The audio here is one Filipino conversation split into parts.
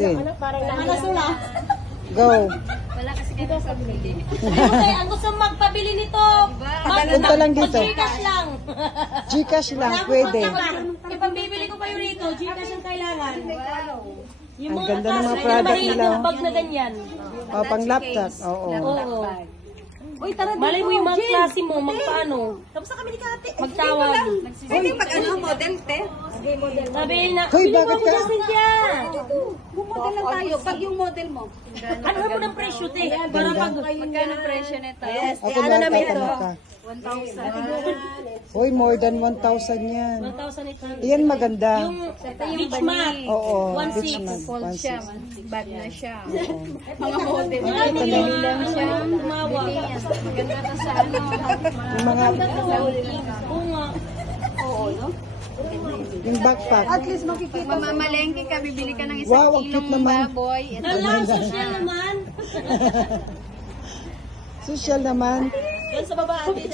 Ano, parang Malasula. Go. Wala kasi dito sa pili. Okay, ang gusto magpabili nito. Punta lang dito. Gcash lang. Gcash lang, pwede. Ipambibili ko kayo rito. Gcash ang kailangan. Yung Ang mga ganda ng mga taas, product yung nila. mga bag na ganyan. Oh, pang laptop. Oo. Oo. Uy, tara dito. Malay mo yung mga klase mo, magpaano. Tapos na kami ni Kate. Magtawag. Pwede pag ano, model, te? Sabi na, Hoy, bili mo bakit ako ka? dyan, Cynthia. Bumodel lang tayo. Pag yung model mo. Ano mo ng presyo, te? Para pag Magkano presyo nito? Yes, Ako ano lang namin ito? tatanong ka. 1,000. Hoy, more than 1,000 yan. 1,000 ito. Yan maganda. Yung beach mat. Oo, 1,600. beach mat. Fold siya. 1,600. Bag na siya. Oo. Mga model. Madali lang siya. Tumawa. Maganda to sa ano. Yung mga, Oo nga. Oo, no? yung backpack. Pag mamamalengke ka, bibili ka ng isang Wow, ang cute kilong naman. baboy. Ito. Hala, social naman. Social naman. Yan sa baba, ate.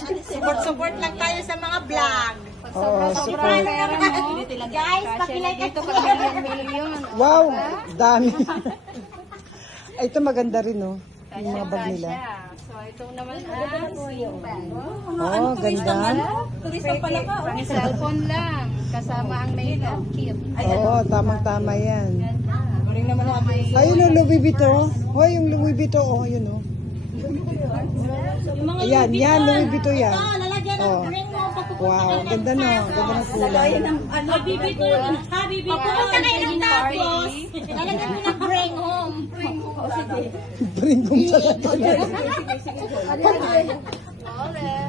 Support lang tayo sa mga vlog. Oo, Sobrang super. pera mo. Guys, Pakilay dito pag million. Wow, dami. Ay, ito maganda rin, oh. Yung mga bag nila. So, ito naman yung bag. Oh, ganda. Turista pala ka. Pang cellphone lang. Kasama ang makeup kit. Oo, tamang-tama yan. Ring naman ako may... Ayun yung Louis Vuitton. Hoy, yung Louis Vuitton, oh, yun, oh. Yung mga Ayan, yan, Louis Vuitton yan. lalagyan ng Oh. ring mo. Wow, ganda no. Ganda ng kulay. Habibi to. Habibi to. Pumunta kayo ng tapos. Lalagyan mo ng ring home. Bring kong talaga.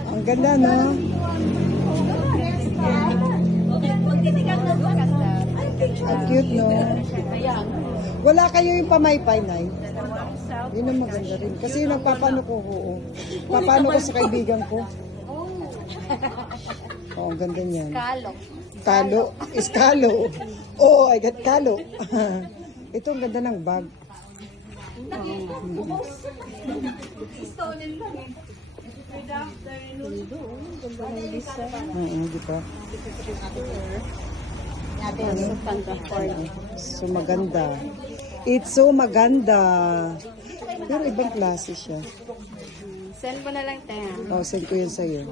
Ang ganda, no? Ang cute, no? Wala kayo yung pamaypay, Nay? Yun ang maganda rin. Kasi yung nagpapano ko, oo. Papano ko sa kaibigan ko. Oo, ang ganda niyan. Kalo. Kalo. Iskalo. Oo, I got kalo. Ito ang ganda ng bag. Oo, di ba? So maganda. It's so maganda. Pero ibang klase siya. Send mo na lang tayo. Oh, send ko yan sa'yo.